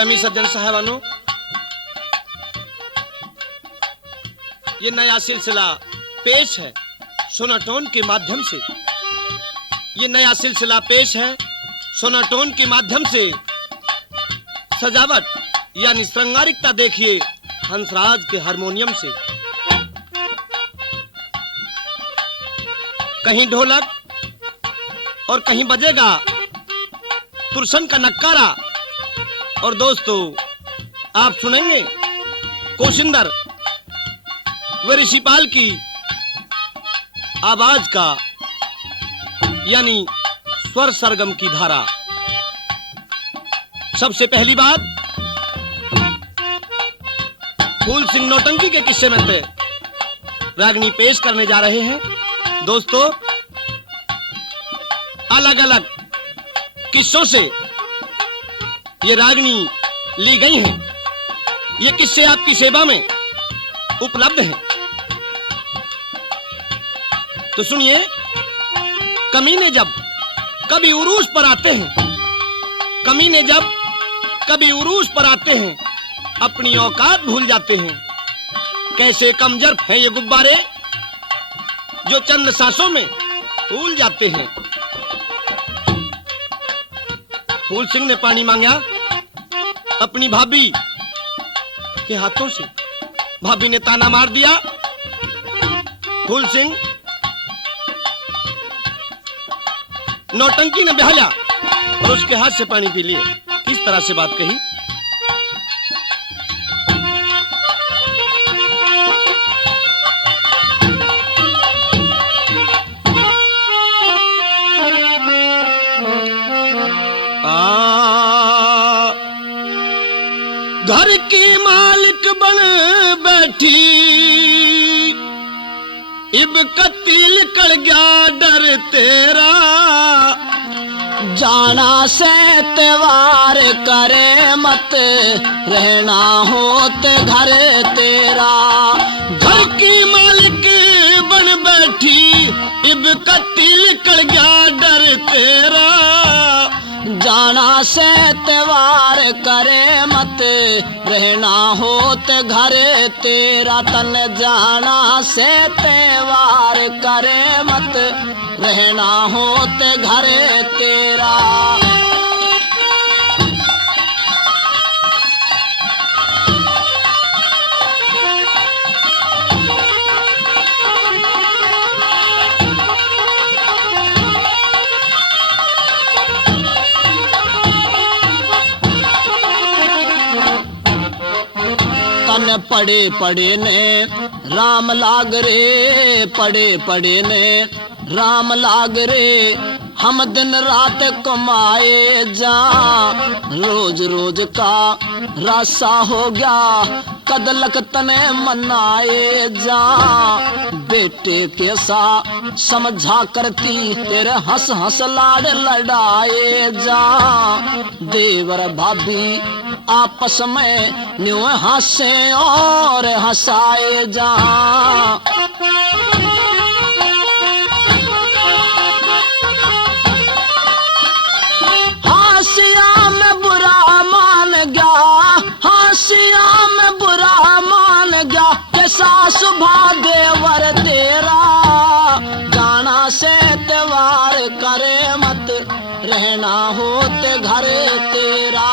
प्रेमी सज्जन साहबानों, ये नया सिलसिला पेश है सोनाटोन के माध्यम से। ये नया सिलसिला पेश है सोनाटोन के माध्यम से। सजावट यानी श्रृंगारिकता देखिए हंसराज के हारमोनियम से। कहीं ढोलक और कहीं बजेगा तुरसन का नक्कारा। और दोस्तों, आप सुनेंगे कोशिंदर व ऋषिपाल की आवाज का यानी स्वर सरगम की धारा। सबसे पहली बात, फूल सिंह नौटंकी के किस्से में थे रागनी पेश करने जा रहे हैं। दोस्तों, अलग अलग किस्सों से ये रागनी ली गई हैं। ये किस्से आपकी सेवा में उपलब्ध हैं। तो सुनिए, कमीने जब कभी उरूस पर आते हैं, कमीने जब कभी उरूस पर आते हैं, अपनी औकात भूल जाते हैं। कैसे कमजोर हैं ये गुब्बारे जो चंद सांसों में फूल जाते हैं। फूल सिंह ने पानी मांगा अपनी भाभी के हाथों से। भाभी ने ताना मार दिया। फूल सिंह नौटंकी ने बहला और उसके हाथ से पानी पी लिए। किस तरह से बात कही। घर की मालिक बन बैठी, इब कतील कर गया डर तेरा। जाना से त्योहार करे मत, रहना होत घर तेरा। घर की मालिक बन बैठी, इब कतील कर गया डर तेरा। जाना से त्योहार करे मत, रहना होत घर तेरा। तन जाना से त्योहार करे मत, रहना होत घर तेरा। तन पड़े पड़े ने राम लाग रे, पड़े पड़े ने राम लाग रे। हम दिन रात कमाए जा, रोज रोज का रासा हो गया। कदलक तने मनाए जा, बेटे कैसा समझा करती, तेरे हंस हंस लाड लड़ाए जा। देवर भाभी आपस में न्यू हंसे और हंसाए जा। हाशिया में बुरा मान गया, हाशिया में बुरा मान गया। कैसा सुबह देवर तेरा, जाना से त्योहार करे मत, रहना होते घर तेरा।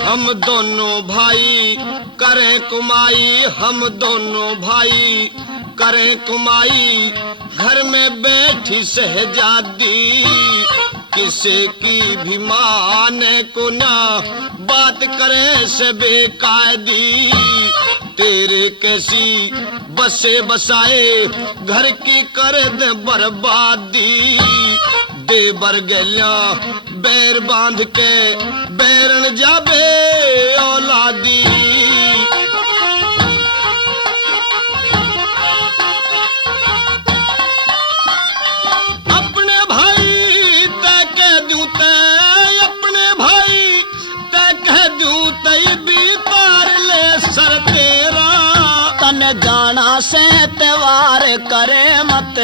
हम दोनों भाई करें कुमाई, हम दोनों भाई करें कुमाई। घर में बैठी शहजादी, किसी की भी माने को ना, बात करे से बेकायदी। तेरे कैसी बसे बसाए, घर की कर दे बर्बादी। दे बर गलिया बैर बांध के, बैरन जाबे औलादी। से त्योहार करे मत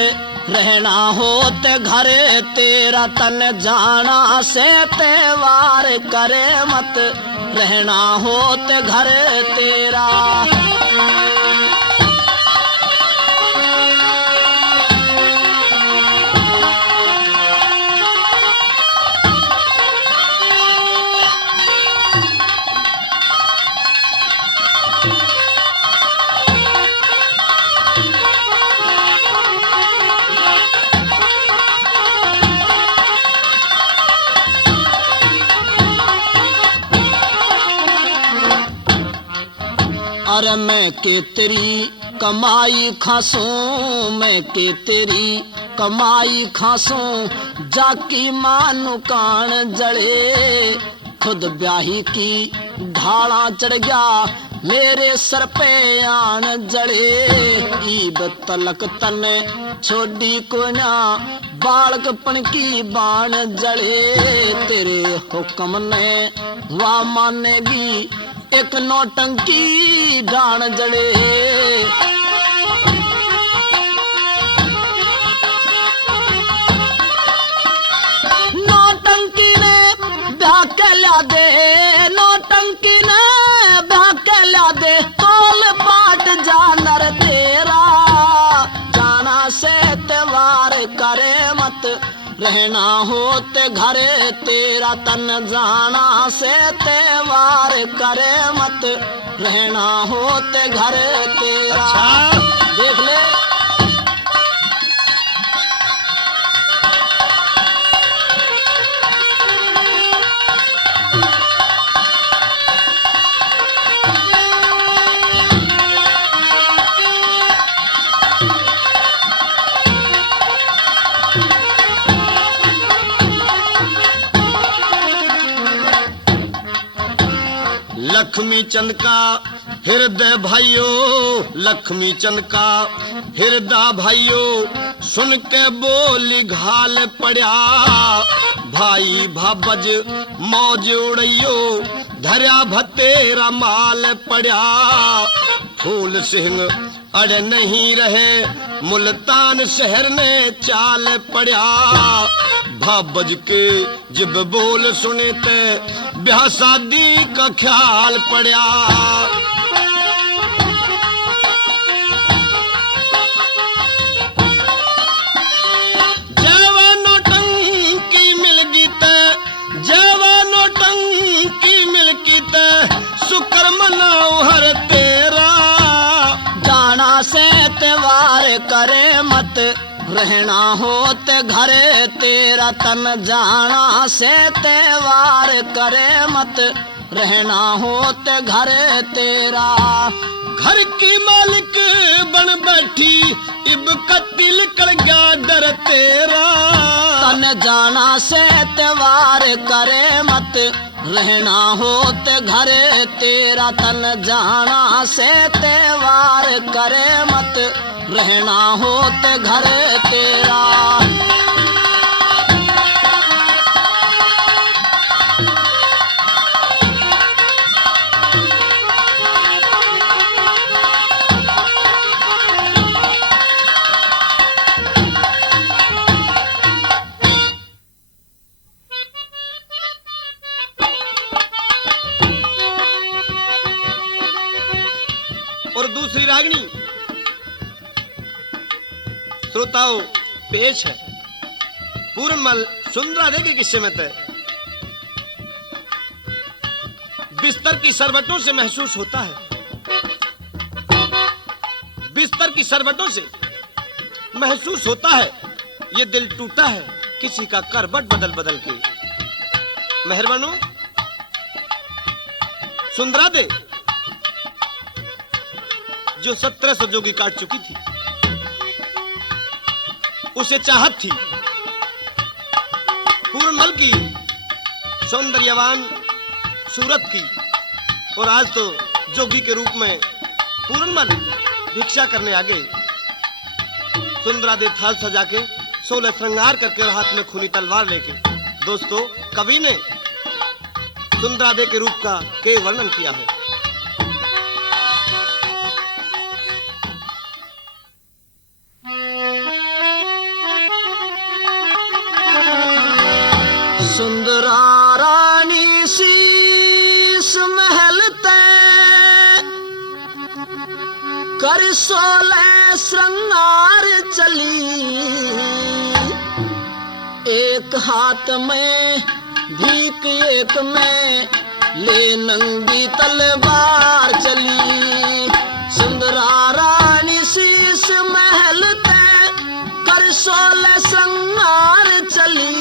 रहना होते घर तेरा तन जाना से त्योहार करे मत रहना होते घर तेरा अरे मैं के तेरी कमाई खासूं मैं के तेरी कमाई खासूं जाकी मानु कान जड़े खुद ब्याही की ढाला चढ़ गया मेरे सर पे आन जड़े ईब तलक तने छोड़ी को ना बालकपन की बाण जड़े तेरे हुक्म ने वाह मानेगी एक नौटंकी डान जड़े नौटंकी ने ब्याह के ला दे नौटंकी ने ब्याह के ला दे तोल पाट जानर तेरा जाना से त्योहार करे मत रहना होते घरे तेरा तन जाना से त्योहार करे मत रहना होते घरे तेरा देख ले लक्ष्मी चंद का हृदय भाइयों लक्ष्मी चंद का हृदय भाइयों सुन के बोली घाल पड़ा भाई भाबज मौज उड़ियो धरा भतेरा माल पड़ा फूल सिंह अड़े नहीं रहे मुल्तान शहर ने चाल पड़ा भाबज के जब बोल सुने ते ब्याह शादी का ख्याल पड़ा जवानों टंकी मिल गई ते जवानों टंकी मिल गई ते शुक्र मनाओ हर तेरा जाना से त्योहार करे मत रहना होते घरे तेरा तन जाना से त्योहार करे मत रहना होते घरे तेरा घर की मालिक बन बैठी इब कतिल कर गया डर तेरा तन जाना से त्योहार करे मत रहना होते घरे तेरा तन जाना से त्योहार करे मत रहना होते घरे तेरा और दूसरी रागनी श्रोताओं पेश है पूर्णमल सुंदरा के किस्से में तय बिस्तर की सरवटों से महसूस होता है बिस्तर की सरवटों से महसूस होता है ये दिल टूटा है किसी का करवट बदल बदल के मेहरबानो सुंदरा दे जो 17 सजोगी काट चुकी थी उसे चाहत थी पूर्णमल की सौंदर्यवान सूरत की और आज तो जोगी के रूप में पूर्णमल भिक्षा करने आ गए सुंदरा दे थाल सजा के 16 श्रृंगार करके और हाथ में खूनी तलवार लेके दोस्तों कवि ने सुंदरा दे के रूप का के वर्णन किया है सुंदरा रानी शीस महल तय कर 16 श्रृंगार चली, एक हाथ में भीख एक में ले नंगी तलवार चली। सुंदरा रानी शीस महल तय कर 16 श्रृंगार चली,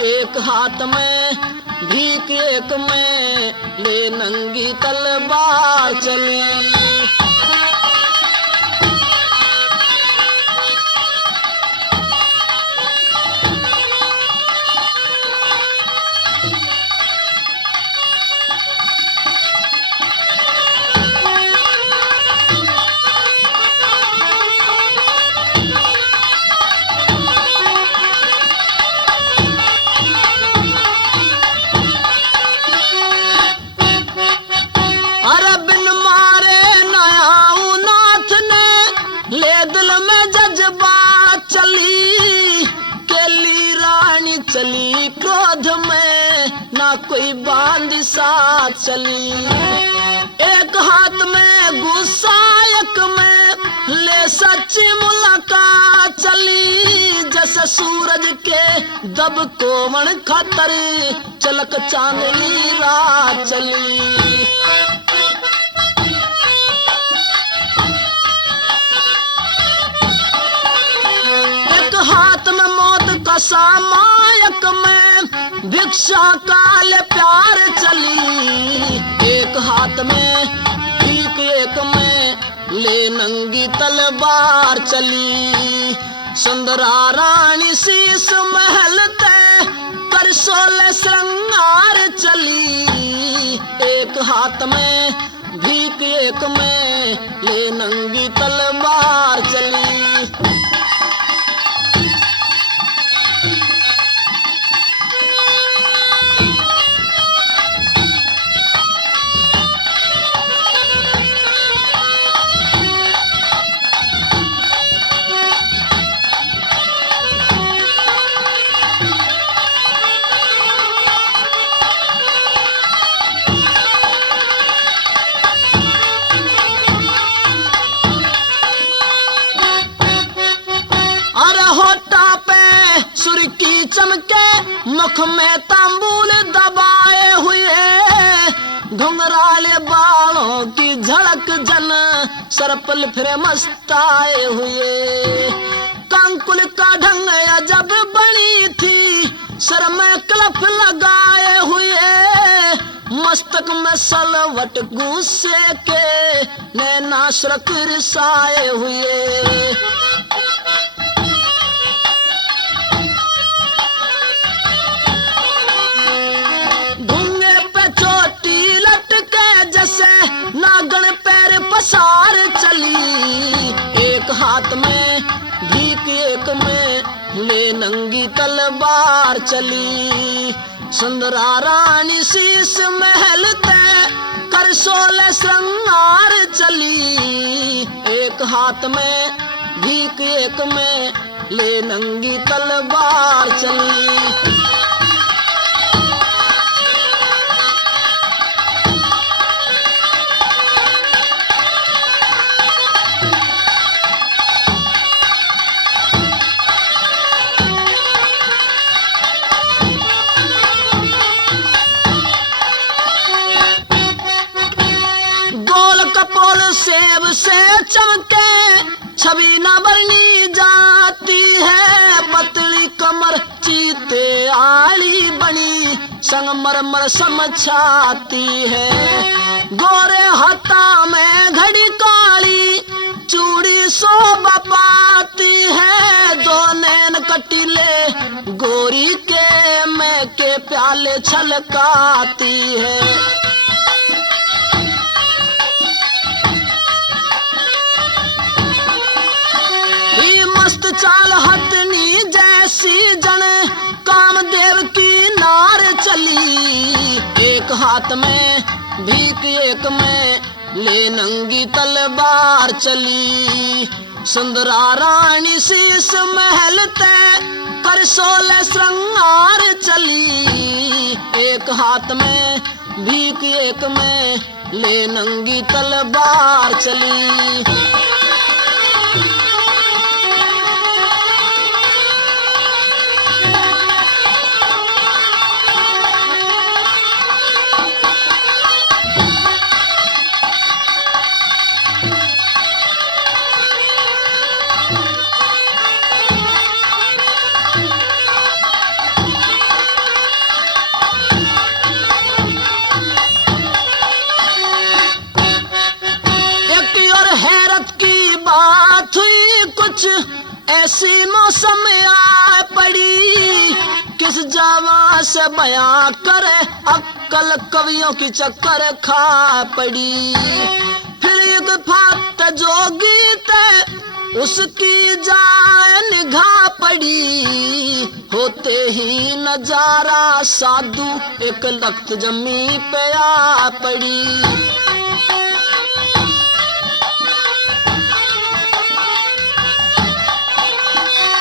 एक हाथ में भीख एक में ले नंगी तलवार चली। चली क्रोध में ना कोई बांध साथ चली, एक हाथ में गुस्सा एक में ले सच्ची मुलाकात चली। जैसे सूरज के दब कोवण खातर चलक चांदनी रात चली। एक हाथ में मौत का सामायक में भिक्षा काल प्यार चली, एक हाथ में भीख एक में ले नंगी तलवार चली। सुंदरा रानी शीस महल तय कर 16 श्रृंगार चली, एक हाथ में भीख एक में ले नंगी तलवार चली। चमके मुख में तांबूल दबाए हुए, घुंघराले बालों की झड़क जन सर पर फिर मस्ताए हुए। कांकुल का ढंग अजब बनी थी, सर में क्लफ लगाए हुए, मस्तक में सलवट गुस्से के नैना सुरख रिसाए हुए। नागन पैर पसार चली, एक हाथ में भीख एक में ले नंगी तलवार चली। सुंदरा रानी शीस महल तय कर 16 श्रृंगार चली, एक हाथ में भीख एक में ले नंगी तलवार चली। सेब से चमके छवि न बनी जाती है, पतली कमर चीते आली बनी संगमरमर समझाती है। गोरे हाथा में घड़ी काली चूड़ी शोभा पाती है, दो नैन कटीले गोरी के मैं के प्याले छलकाती है। मस्त चाल हथनी जैसी जन कामदेव की नार चली, एक हाथ में भीख एक में ले नंगी तलवार चली। सुंदरा रानी शीस महल तय कर 16 श्रृंगार चली, एक हाथ में भीख एक में ले नंगी तलवार चली। ऐसी मौसम आ पड़ी, किस जावा से बयां करे, अक्कल कवियों की चक्कर खा पड़ी। फिर एक फात जोगी ते उसकी जाए निगाह पड़ी, होते ही नजारा साधु एक लख्त जमी पे आ पड़ी।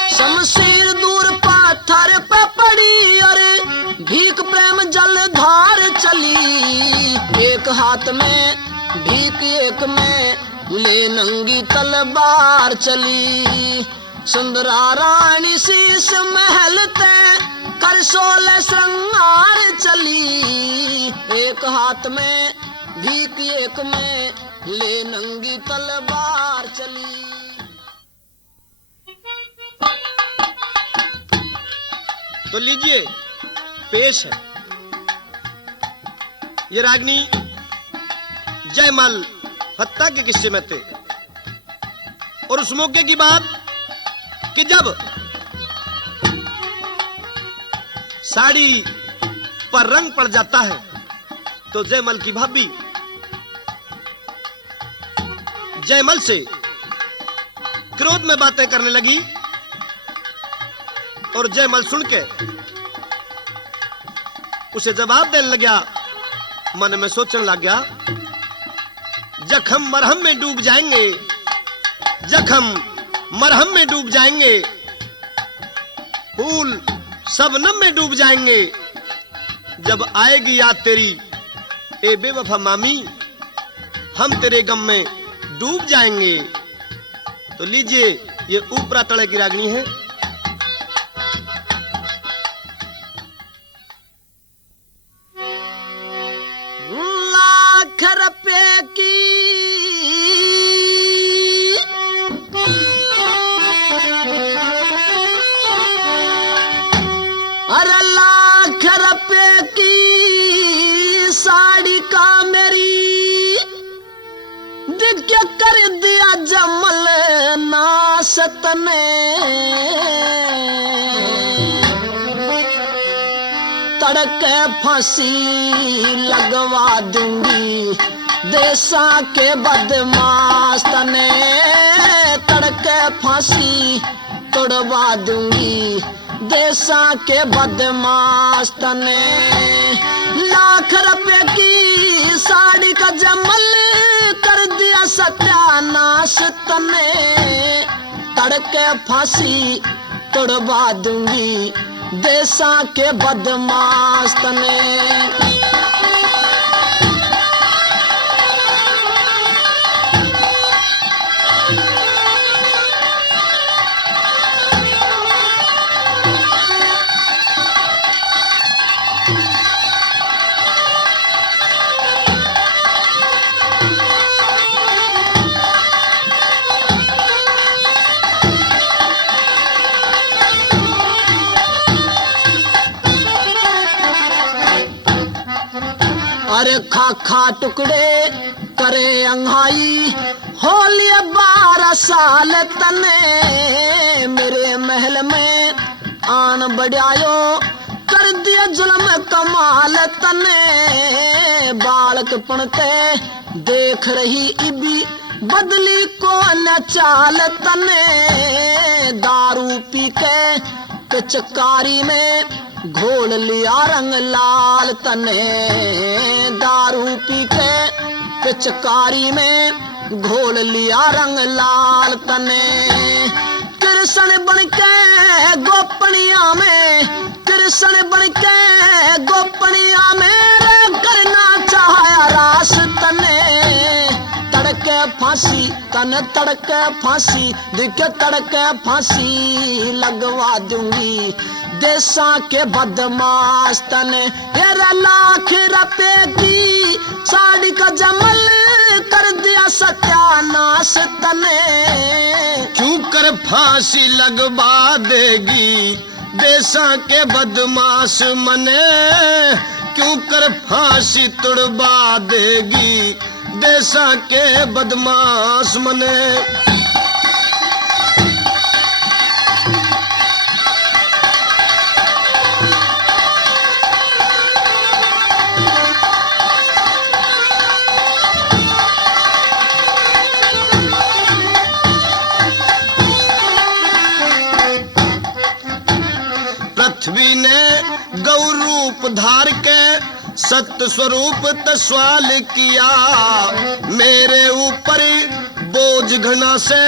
शमशीर दूर पाथर पे पड़ी, अरे भीख प्रेम जल धार चली, एक हाथ में भीख एक में ले नंगी तलवार चली। सुंदरा रानी शीश महल ते कर 16 श्रृंगार चली, एक हाथ में भीख एक में ले नंगी तलवार चली। तो लीजिए पेश है ये रागनी जयमाल फत्ता के किस्से में थे। और उस मौके की बात कि जब साड़ी पर रंग पड़ जाता है तो जयमल की भाभी जयमल से क्रोध में बातें करने लगी। और जयमल सुन के उसे जवाब देने लगा, मन में सोचने लग गया, जख्म मरहम में डूब जाएंगे, जख्म मरहम में डूब जाएंगे, फूल शबनम में डूब जाएंगे, जब आएगी याद तेरी ए बेवफा मामी, हम तेरे गम में डूब जाएंगे। तो लीजिए ये ऊपरा तड़े की रागनी है। अरे लाख रुपए की साड़ी का मेरी दिक्कत कर दिया जमल नासत ने, तड़के फांसी लगवा दूंगी देशा के बदमाश तने, तड़के फांसी तोड़वा दूंगी देशा के बदमाश तने। लाख रुपए की साड़ी का जमल कर दिया सत्यानाश तने, तड़के फांसी तोड़वा दूंगी देशा के बदमाश तने। अरे खा खा टुकड़े करे अंघाई, होलिए 12 साल तने, मेरे महल में आन बढ़ायो कर दिया जुल्म कमाल तने। बालक पणते देख रही इबी बदली को न चाल तने, दारू पी के पिचकारी में घोल लिया रंग लाल तने, दारू पी के पिचकारी में घोल लिया रंग लाल तने। फिर कृष्ण बन के गोपनिया में, कृष्ण बन के गोपनिया में करना चाहा रास तने। तड़के फांसी तन तड़के फांसी, दिखे तड़के फांसी लगवा दूंगी देशा के बदमाश तने। हेरा लाख रुपए की साड़ी का जमल कर दिया सत्यानाश तने। क्यों कर फांसी लगवा देगी देशा के बदमाश मने, क्यों कर फांसी तुड़वा देगी देशा के बदमाश मने। पृथ्वी ने गौ रूप धार के सत्य स्वरूप तस्वाल किया, मेरे ऊपर बोझ घना से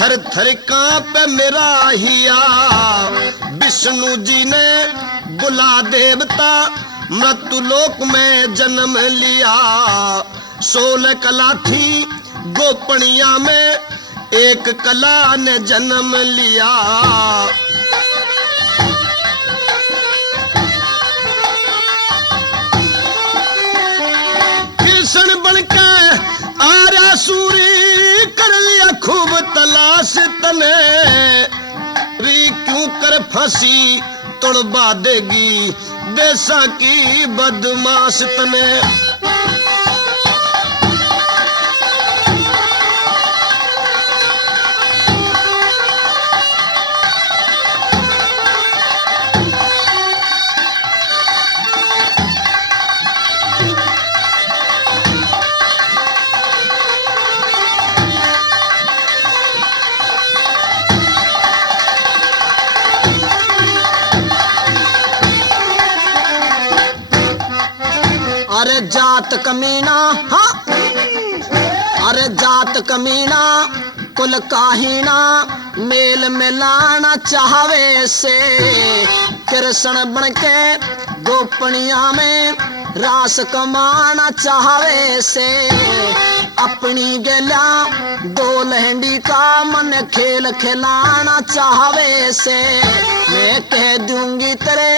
थर थर कांपे मेरा हिया। विष्णु जी ने बुला देवता मृत्यु लोक में जन्म लिया। 16 कला थी गोपनिया में, एक कला ने जन्म लिया। कृष्ण बनके आर्या सूरी कर लिया खूब तलाश तने। री क्यों कर फांसी तुड़वा देगी देशा की बदमाश तने। अरे जात कमीना, हाँ अरे जात कमीना कुल काहीना मेल मिलाना चाहवे से। कृष्ण बन के गोपनिया में रास कमाना चाहवे से। अपनी गला दो लहंडी का मन खेल खिलाना चाहवे से। मैं कह दूंगी तेरे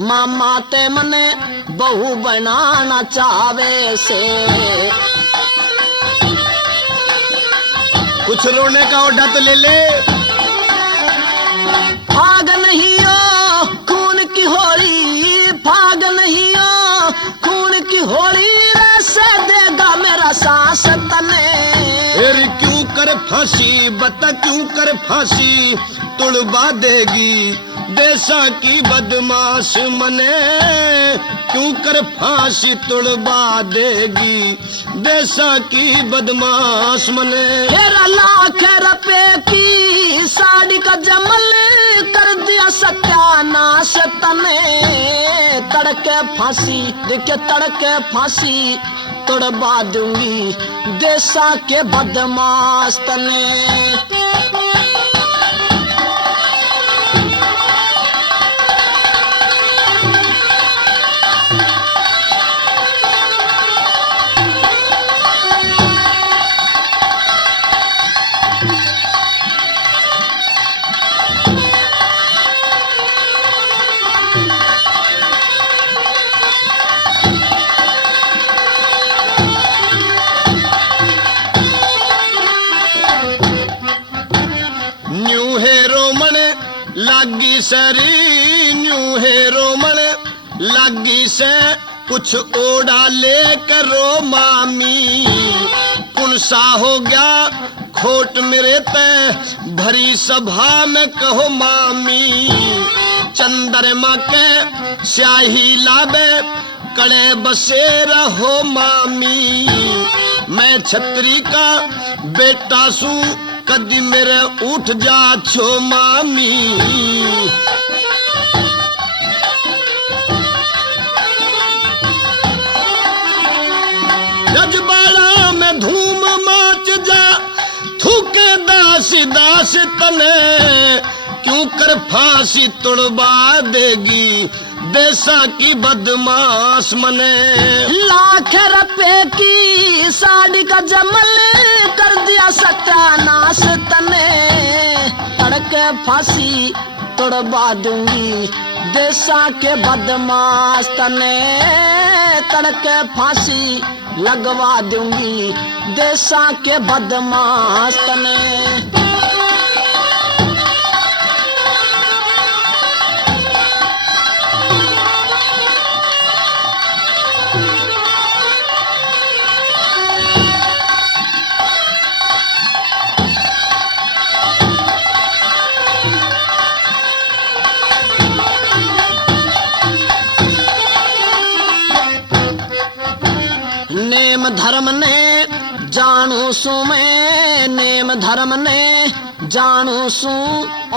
मामा ते मने बहू बनाना चाहवे से। कुछ रोने का ओढ़ा तो ले ले। भाग नहीं हो खून की होली, भाग नहीं हो खून की होली, रस देगा मेरा सांस तने। फिर क्यों कर फांसी बता क्यों कर फांसी तुड़वा देगी देशा की बदमाश मने। क्यों कर फांसी तुड़वा देगी देशा की बदमाश मने। तेरा लाख रुपए की साड़ी का जमल कर दिया सत्यानाश तने। तड़के फांसी देखे तड़के फांसी तुड़वा दूंगी देशा के बदमाश तने। लागी सरी न्यू है रोमन लागी से कुछ ओढ़ा ले करो मामी। कुनसा हो गया खोट मेरे ते भरी सभा में कहो मामी। चंद्रमा के स्याही लाबे कड़े बसे रहो मामी। मैं छतरी का बेटा सू कदी मेरे उठ जा छो मामी। रजबाड़ा में धूम माच जा थूके दास दास तने। क्यों कर फांसी तुड़वा देगी देशा की बदमाश मने। लाख रुपए की साड़ी का जमल कर दिया सत्यानाश तने। तड़के फांसी तुड़वा दूंगी देशा के बदमाश तने। तड़के फांसी लगवा दूंगी देशा के बदमाश तने। नेम धर्म ने जानू सू मैं, नेम धर्म ने जानू सू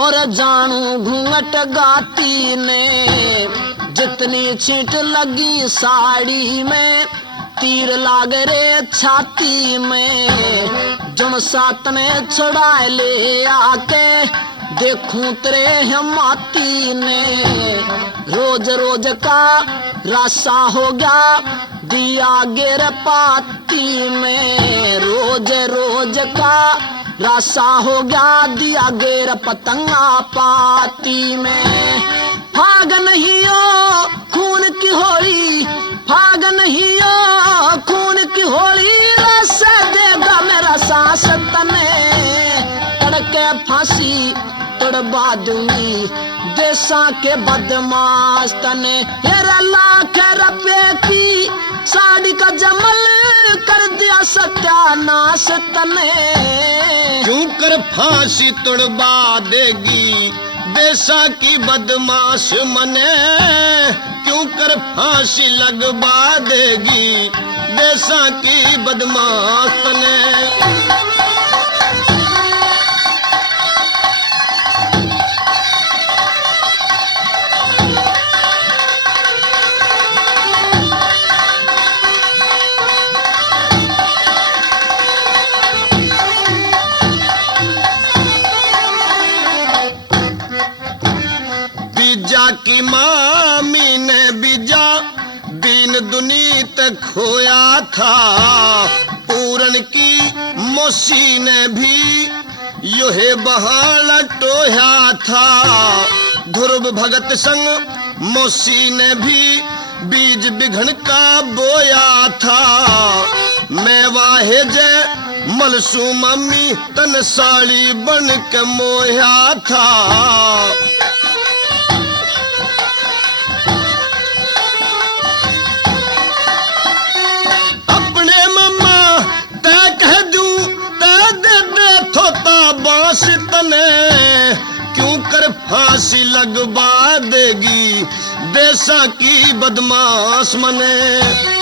और जानू घूंघट गाती ने। जितनी छींट लगी साड़ी में तीर लाग रे छाती में। जुन सात ने छुड़ा ले आके देखूं तेरे हिमाती ने। रोज रोज का रास्ता हो गया दिया गिर पाती में। रोज रोज का रास्ता हो गया दिया गिर पतंगा पाती में। फाग नहीं हो खून की होली, फाग नहीं हो खून की होली। रस देगा मेरा सांस तने। तड़के फांसी तुड़वा दूंगी देशा के बदमाश तने। हेरा लाख रुपए की साड़ी का जमल कर दिया सत्यानाश तने। क्यों कर फांसी तुड़वा देगी देशा की बदमाश मने। क्यों कर फांसी लगवा देगी देशा की बदमाश तने। बीजा की मामी ने बीजा दीन दुनी तक खोया था। पूरन की मौसी ने भी योहे बहाल टोया था। ध्रुव भगत संग मौसी ने भी बीज बिघन का बोया था। मैं वाहे जय मलसू मम्मी तन साड़ी बन के मोया था। बांस तने क्यों कर फांसी लगवा देगी देशा की बदमाश मने।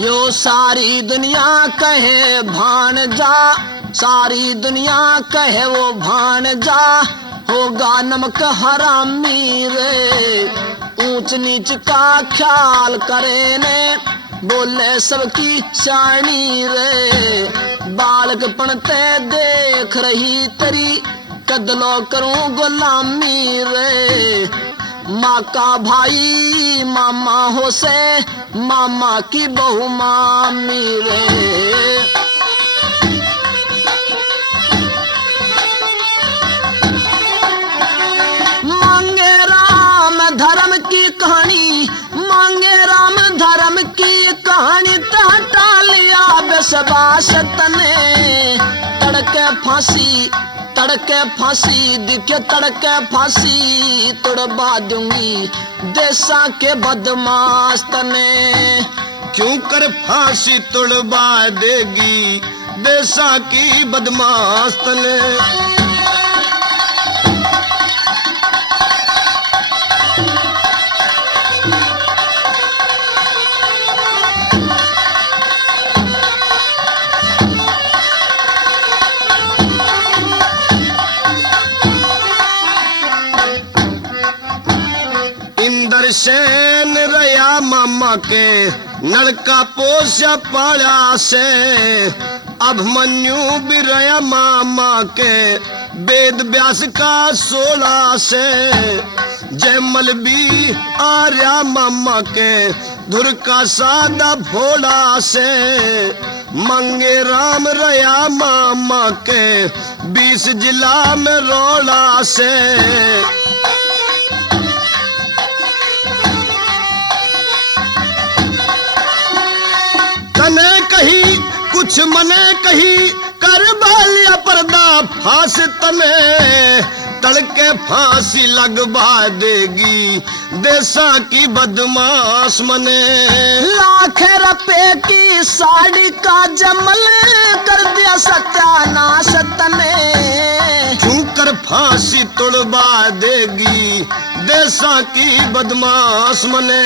यो सारी दुनिया कहे भान जा, सारी दुनिया कहे वो भान जा। होगा नमक हरामी रे, ऊंच नीच का ख्याल करे ने। बोले सबकी शानी रे, बालक पणते देख रही तेरी। कदलो करूं गुलामी रे, माँ का भाई मामा हो से मामा की बहू मामी रे। मांगे राम धर्म की कहानी, मांगे राम धर्म की कहानी। हटा लिया बेसबास तने, तड़के फांसी तड़के फांसी दिखे तड़के फांसी तुड़वा दूंगी देशा के बदमाश तने। क्यों कर फांसी तुड़वा देगी देशा की बदमाश तने। नैन रया मामा के नलका पोस्या पाला से अभिमन्यु भी रया मामा के वेद व्यास का 16 से जयमल भी आर्या मामा के धुर का सादा भोला से मंगे राम रया मामा के 20 जिला में रोला से तने कही कुछ मने कही कर बालिया पर्दा फांस तने तड़के फांसी लगवा देगी देसा की बदमाश मने लाख रुपए की साड़ी का जमल कर दिया सत्यानाश तने क्यों कर फांसी तोड़वा देगी देसा की बदमाश मने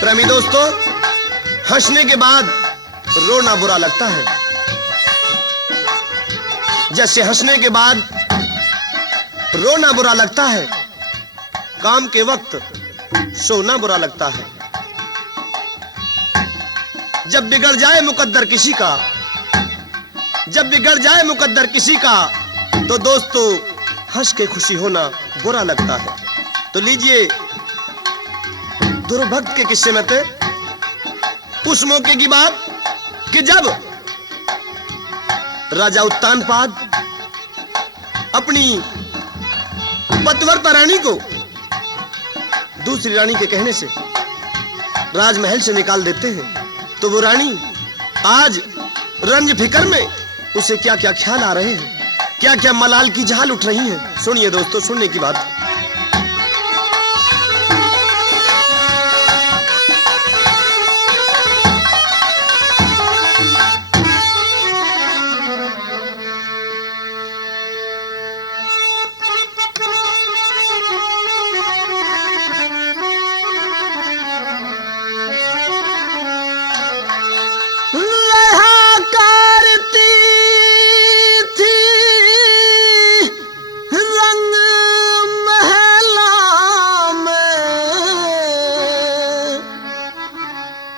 प्रेमी दोस्तों, हंसने के बाद रोना बुरा लगता है, जैसे हंसने के बाद रोना बुरा लगता है, काम के वक्त सोना बुरा लगता है। जब बिगड़ जाए मुकद्दर किसी का, जब बिगड़ जाए मुकद्दर किसी का, तो दोस्तों हंस के खुशी होना बुरा लगता है। तो लीजिए दुर्भक्त के किस्से में थे उस मौके की बात कि जब राजा उत्तानपाद अपनी पतिव्रता रानी को दूसरी रानी के कहने से राजमहल से निकाल देते हैं, तो वो रानी आज रंज फिकर में उसे क्या क्या ख्याल आ रहे हैं, क्या क्या मलाल की झाल उठ रही है। सुनिए दोस्तों, सुनने की बात।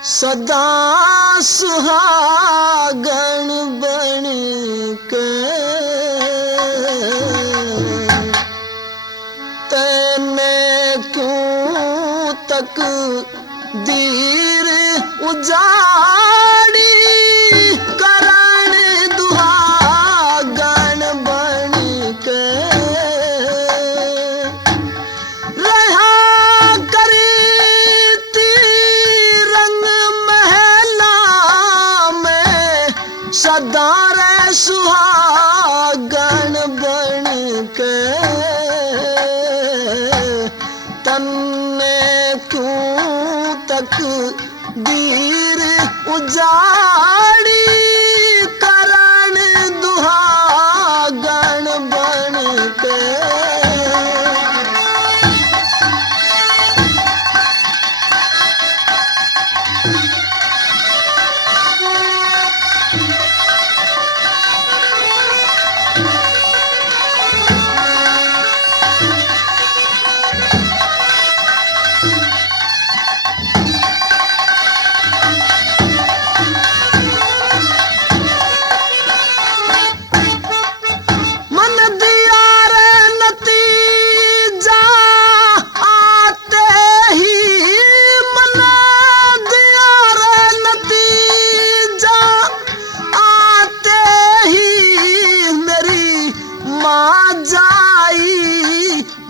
सदा सुहागन बन के तने क्यों तक दीर उजाड़ी करण दुहागन बन के सदा रे सुहागन बन के तन्ने क्यों तक दीर उजाड़ी करण दुहागन बन के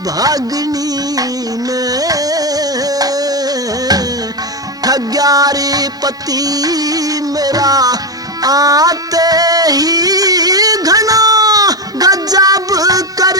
भागनी में ठग्यारी पति मेरा आते ही घना गजब कर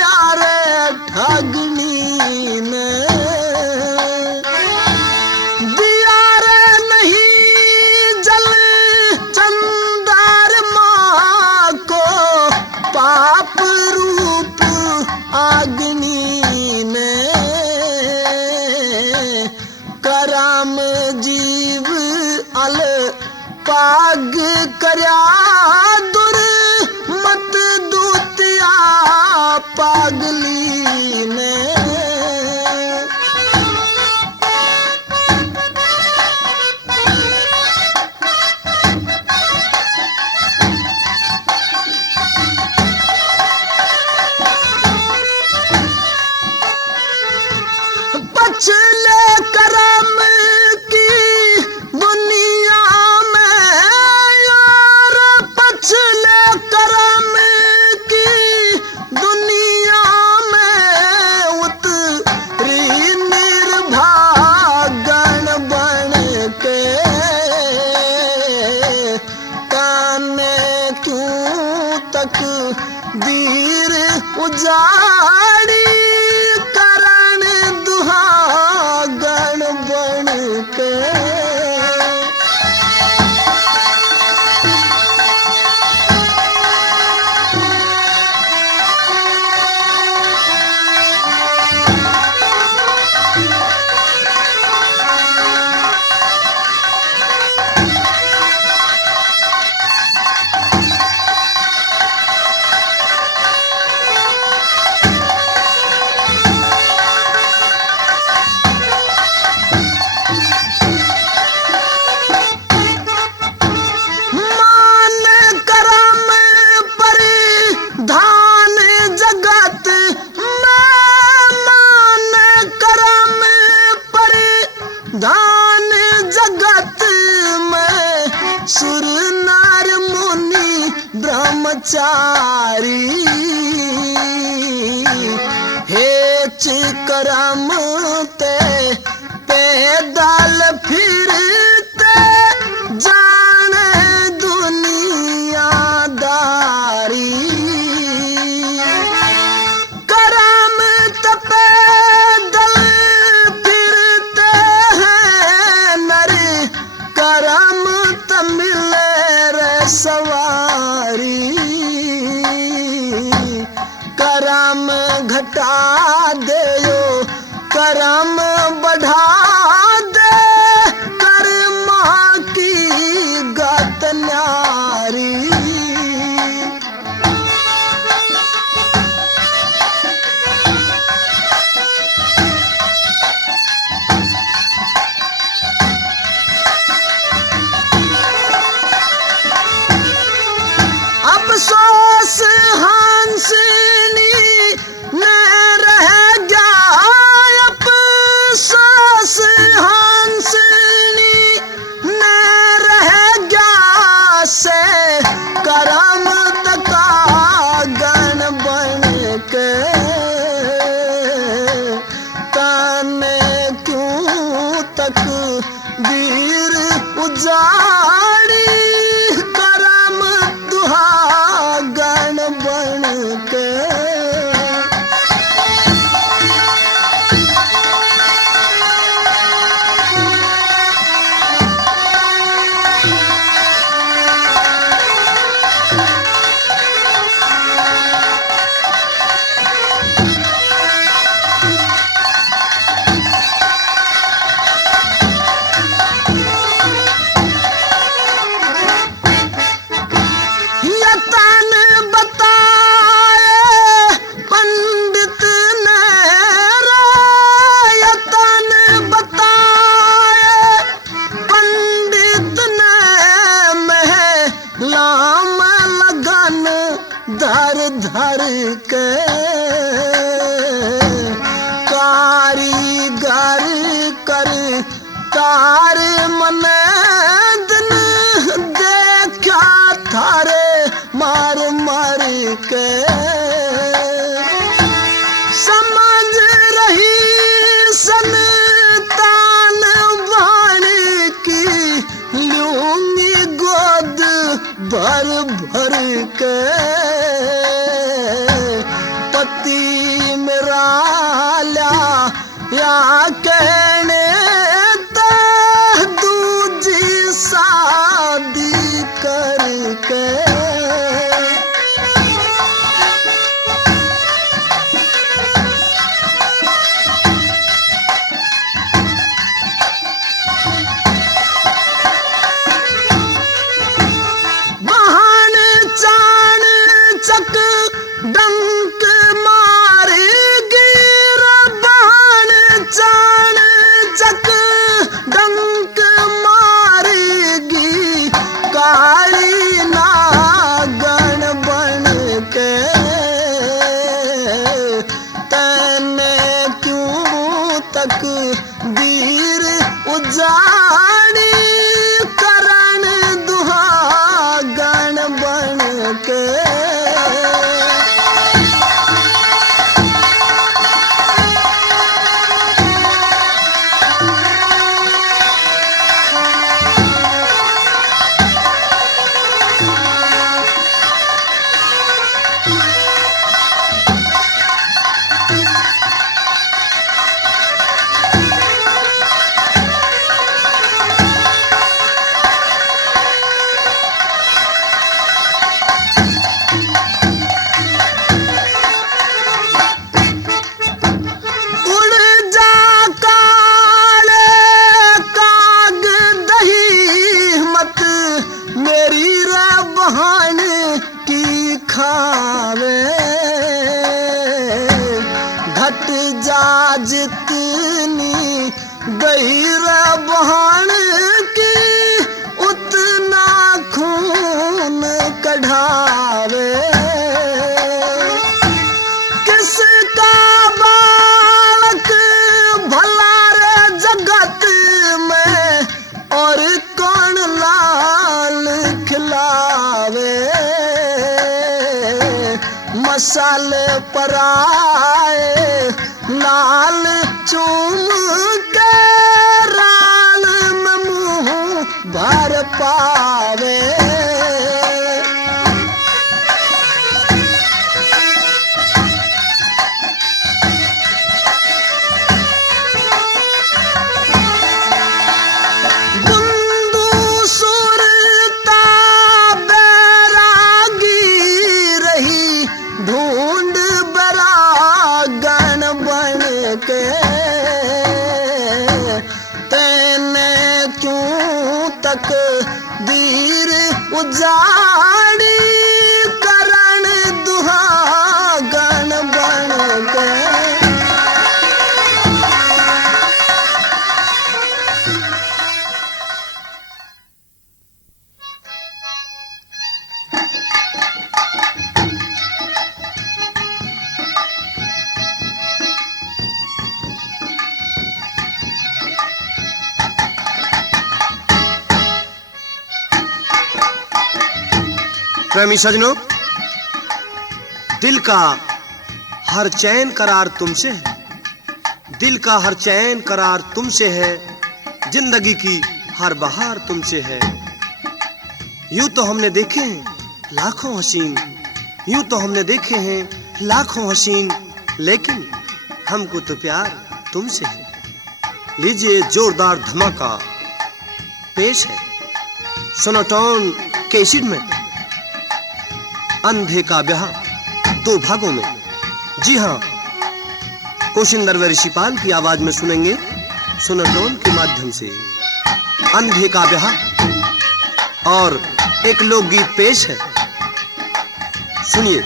पछले करम की दुनिया में यार पछले करम की दुनिया में उतरी निर्भागन बन के काने क्यों तक दीर उजाड़ी करण दुहागन बन के धान जगत में सुर नर मुनि ब्रह्मचारी हेच करम ते पैदल फिरते जाने दुनियादारी करम ते पैदल फिरते हैं नर करम ते मिले रे सवारी करम घटा देयो करम बढ़ा दे कर्मा की गत न्यारी अफसोस हंसनी न रह गया अफसोस हंसनी न रह गया से करम तका गण बन के काने क्यों तक वीर उजाड़ी करम दुहागन बन के यतन बताए पंडित ने रे यतन बताए पंडित ने महला में लगन धर धर के कारीगर कर तार मन दिन देखा थारे मार मार के समझ रही संतान वाणी की लूंगी गोद भर भर के पति मेरा ल्या या कहने दूजी शादी करके बहन चाण चक डंक मार गिर बहन चाण उजाड़ी करण दुहागन बन के। जितनी गहीर बहान की उतना खून कढ़ावे। किसका बालक भला रे जगत में और कौन लाल खिलावे। मसाल पर आए लाल चूम के राल में मुंह भर पावे। बुंदू सुरता बैरागी रही ढूंढ बैरागन बन के। तेने क्यों तक दीर उजाड़ी करण दुहागन बन के। प्रेमी सजनों, दिल का हर चैन करार तुमसे है, दिल का हर चैन करार तुमसे है, जिंदगी की हर बहार तुमसे है। यूं तो हमने देखे हैं लाखों हसीन, यूं तो हमने देखे हैं लाखों हसीन, लेकिन हमको तो प्यार तुमसे है। लीजिए जोरदार धमाका पेश है सोनोटोन कैसेट में अंधे का ब्याह 2 भागों में। जी हाँ, कोशिंदर व ऋषिपाल की आवाज में सुनेंगे सोनोटोन के माध्यम से अंधे का ब्याह। और एक लोकगीत पेश है, सुनिए।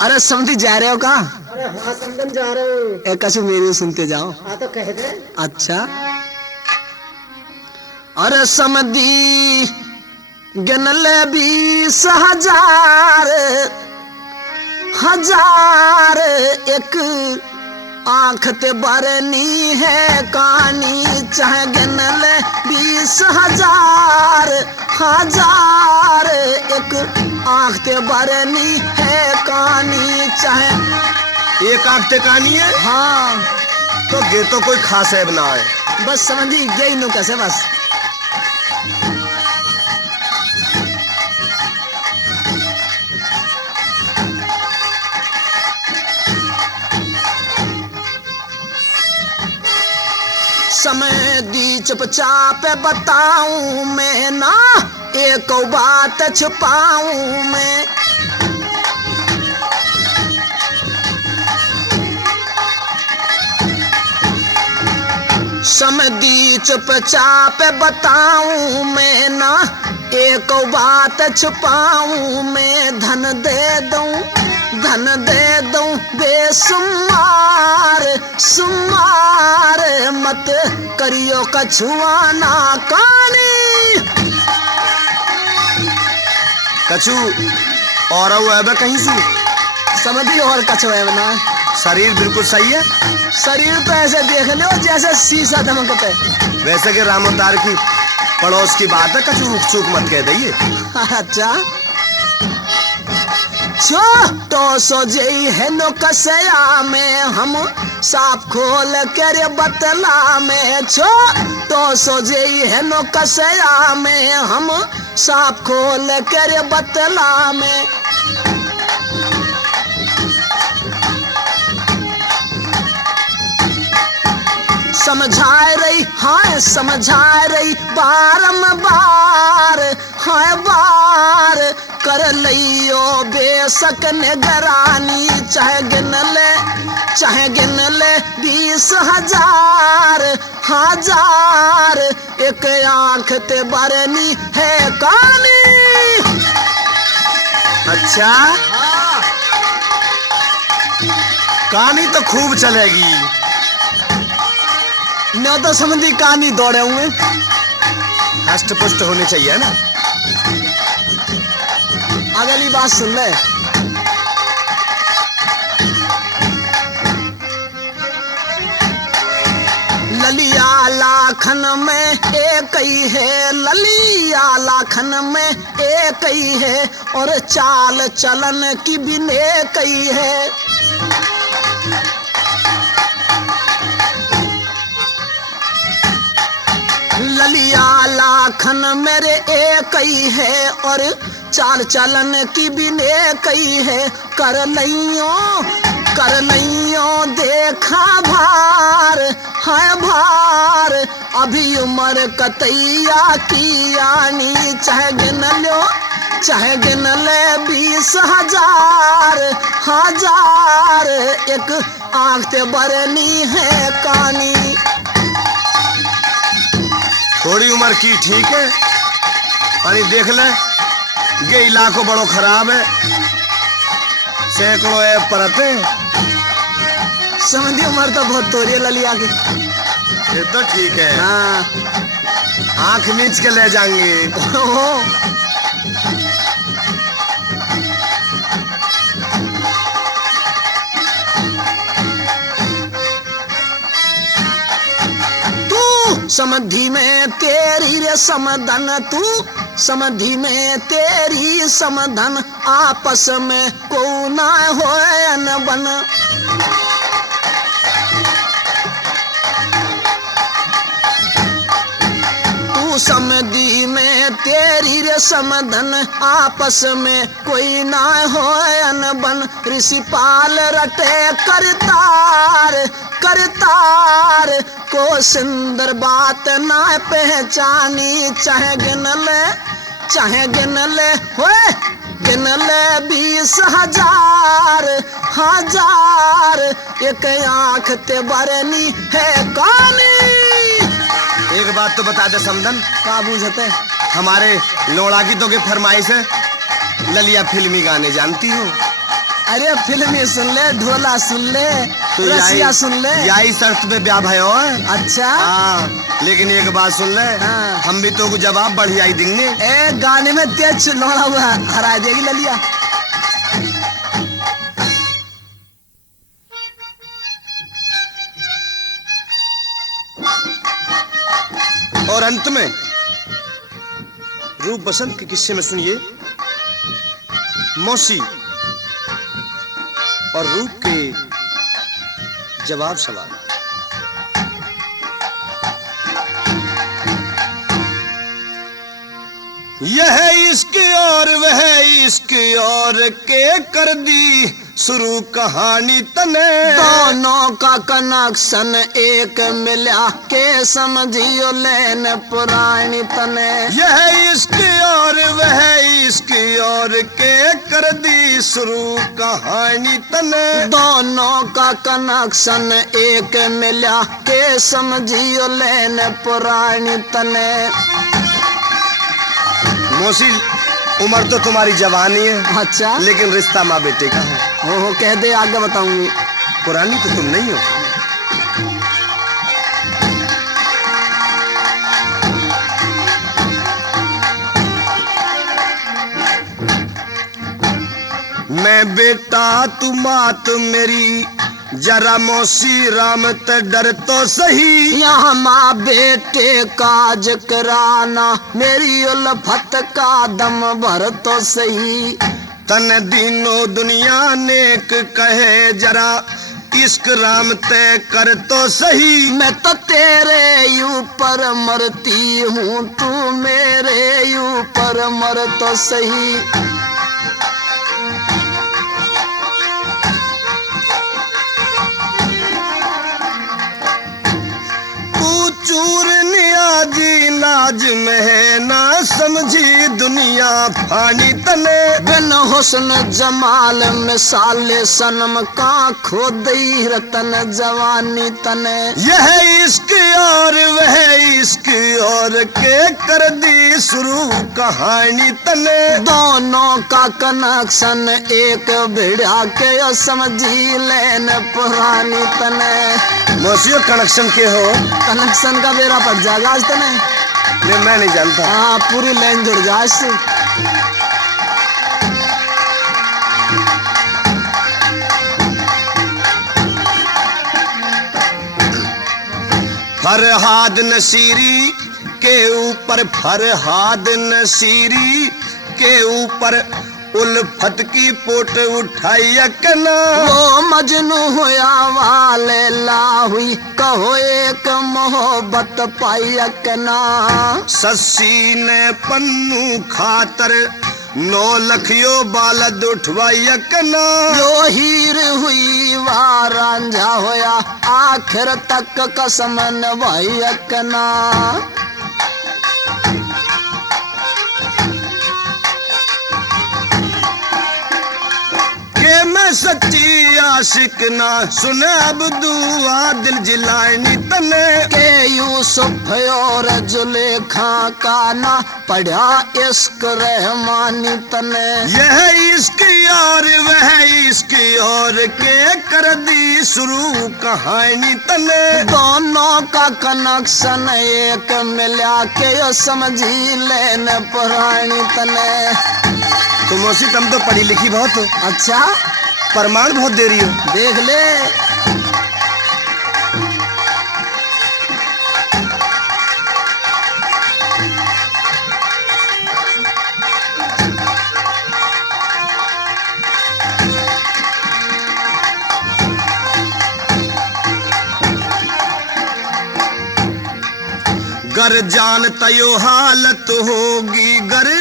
अरे समझी जा रहे हो कहाँ? अरे हाँ समझन जा रहे हो। एक कछु मेरी सुनते जाओ। हाँ तो कह दे। अच्छा। अरे समझी गिनले 20,000 हजार एक आंख ते बरनी है कहानी, चाहे गिनले 20,000 हजार एक आंख ते बरनी है कहानी, चाहे एक आंख ते कहानी है। हाँ तो गे तो कोई खास है बना है। बस समझी गई नो कैसे बस। समय दी चुपचाप बताऊं मैं ना, एक बात छुपाऊं मैं। समय दी चुपचाप बताऊं मैं ना, एक बात छुपाऊं मैं। धन दे दूं बेसुमार सुमार, मत करियो कछुआना कानी। कछु और वो है कहीं से समझी और कछुए बना। शरीर बिल्कुल सही है। शरीर तो ऐसे देख लो जैसे शीशा धमकता है। वैसे कि रामोतार की पड़ोस की बात है, कछु रुक चूक मत कह दइए। अच्छा छोटो सो जई है नो कसया में हम साफ खोल कर बतला में। छोटो सो जई है नो कसया में हम साफ खोल कर बतला में। समझा रही हाँ समझा रही बारंबार हाँ बार कर लियो बेशक निगरानी। चाहे गिन ले 20,000 हजार एक आंख ते बरनी है कानी। अच्छा कहानी तो खूब चलेगी। न तो समझी कहानी दौड़े हुए हष्ट पुष्ट होने चाहिए ना। अगली बात सुन ले। ललिया लाखन में एक ही है। ललिया लाखन में एक ही है और चाल चलन की भी नेक ही है। ललिया लाखन मेरे एक ही है और चाल चलन की भी नेक ही है। कर नैयो देखा भार है भार अभी उम्र कतैया की आनी। चाहे गिन ले 20,000 हजार एक आंख ते बरनी है कानी। थोड़ी उम्र की ठीक है अरे देख ले ये इलाको बड़ो खराब है। सैकड़ों है परते। समझी उम्र तो बहुत तोरी है ललिया की। ये तो ठीक है। हाँ आंख नीच के ले जाएंगे। समधि में तेरी रे समधन तू समधि में तेरी समधन आपस में को ना हो अनबन। तू समधि में तेरी रे समधन आपस में कोई ना हो अनबन। ऋषिपाल रटे करतार को सुंदर बात ना पहचानी। चाहे गिन ले 20,000 हजार एक आंख ते बरनी है कानी। एक बात तो बता दे समदन का बुझते हमारे लोड़ा की तो के फरमाइश है ललिया फिल्मी गाने जानती हो। अरे फिल्मी सुन ले ढोला सुन ले तो रसिया सुन ले। यही शर्त पे ब्याह भयो है। अच्छा हाँ लेकिन एक बात सुन ले। हाँ। हम भी तो को जवाब बढ़िया ही देंगे। ए गाने में तेज लोड़ा हुआ हरा देगी ललिया। और अंत में रूप बसंत के किस्से में सुनिए मौसी और रूप के जवाब सवाल। यह इश्क और वह इश्क और के कर दी शुरू कहानी तने। दोनों का कनेक्शन एक मिला के समझियो लेन पुरानी तने। यह इश्क और वह इश्क और के कर दी शुरू कहानी तने। दोनों का कनेक्शन एक मिला के समझियो लेन पुरानी तने। मौसी उम्र तो तुम्हारी जवानी है। अच्छा लेकिन रिश्ता माँ बेटे का है। हो कह दे आगे बताऊंगी। पुरानी तो तुम नहीं हो। मैं बेटा तू मात मेरी, जरा मौसी राम ते डर तो सही। यहाँ माँ बेटे काज कराना, मेरी उल्फत का दम भर तो सही। तन दीनो दुनिया नेक कहे, जरा इश्क राम तय कर तो सही। मैं तो तेरे ऊपर मरती हूँ, तू मेरे ऊपर मर तो सही। तू चूर नियाजी नाज में है, ना समझी दुनिया फानी तने। बिन हुस्न जमाल मिसाल सनम का, खो दई रतन जवानी तने। यह इश्क और वह इश्क और के कर दी शुरू कहानी तने। दोनों का कनेक्शन एक भिड़ा के समझी लेन पुरानी तने। मौसियों कनेक्शन के हो? कनेक्शन का बेरा पड़ जाएगा आज तने। नहीं, मैं नहीं जानता। हाँ, पूरी लाइन जुड़ जा इससे। फरहाद नसीरी के ऊपर, फरहाद नसीरी के ऊपर उल्फत की पोट उठाई अकना। वो मजनू हुआ वाले ला हुई, कहो एक मोहब्बत पाई अकना। सस्सी ने पन्नू खातर 9 लखियो बालद उठवाई अकना। जो हीर हुई वा रांझा होया, आखिर तक कसम निभाई अकना। के मैं सच्ची आशिक ना, सुने अब दुआ दिल जिलानी तने। के यूसुफ और जुलेखा का ना, पढ़ा इश्क रहमानी तने। यह इश्क और वह इश्क और के कर दी शुरू कहानी तने। दोनों का कनेक्शन एक मिला के समझी लेने पुरानी तने। तो मौसी तुम तो पढ़ी लिखी बहुत हो, अच्छा, प्रमाण बहुत दे रही हो। देख ले। गर जानता यो हालत होगी, गर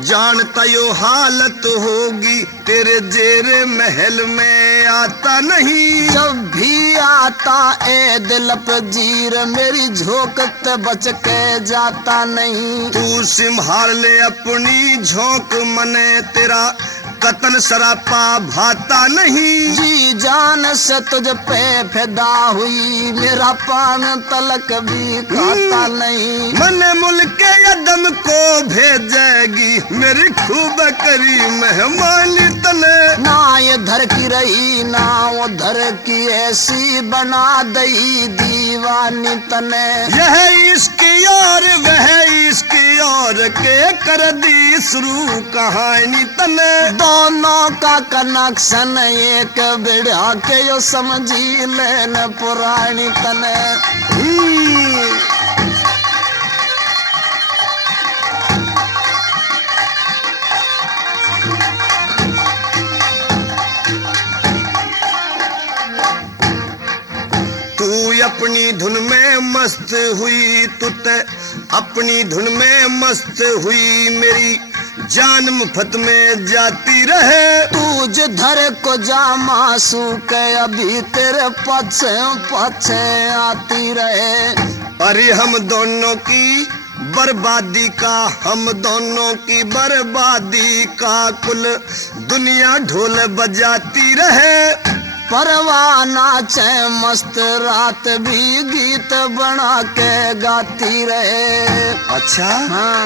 जानता यो हालत होगी, तेरे जेरे महल में आता नहीं। जब भी आता ए दिल पजीर, मेरी झोंकत बच के जाता नहीं। तू संभाल ले अपनी झोंक, मने तेरा कतन सरापा भाता नहीं। जी जान से तुझ पे फिदा हुई, मेरा पान तलक भी खाता नहीं। मन मुल्क यदम को भेजेगी, मेरी खूब करी मेहमानी तने। ना इधर की रही ना उधर की, ऐसी बना दई दीवानी तने। यह इश्क और वह इश्क और के कर दी शुरू कहानी तने। दोनों का कनेक्शन एक बिड़ा के यो समझी लेने पुरानी तने। तू अपनी धुन में मस्त हुई, तू ते अपनी धुन में मस्त हुई, मेरी जान मुफ्त में जाती रहे। तू जिधर को जा मासू के, अभी तेरे पछे पछे आती रहे। अरे हम दोनों की बर्बादी का, हम दोनों की बर्बादी का कुल दुनिया ढोल बजाती रहे। परवाह नाचे मस्त रात भी, गीत बना के गाती रहे। अच्छा, हाँ,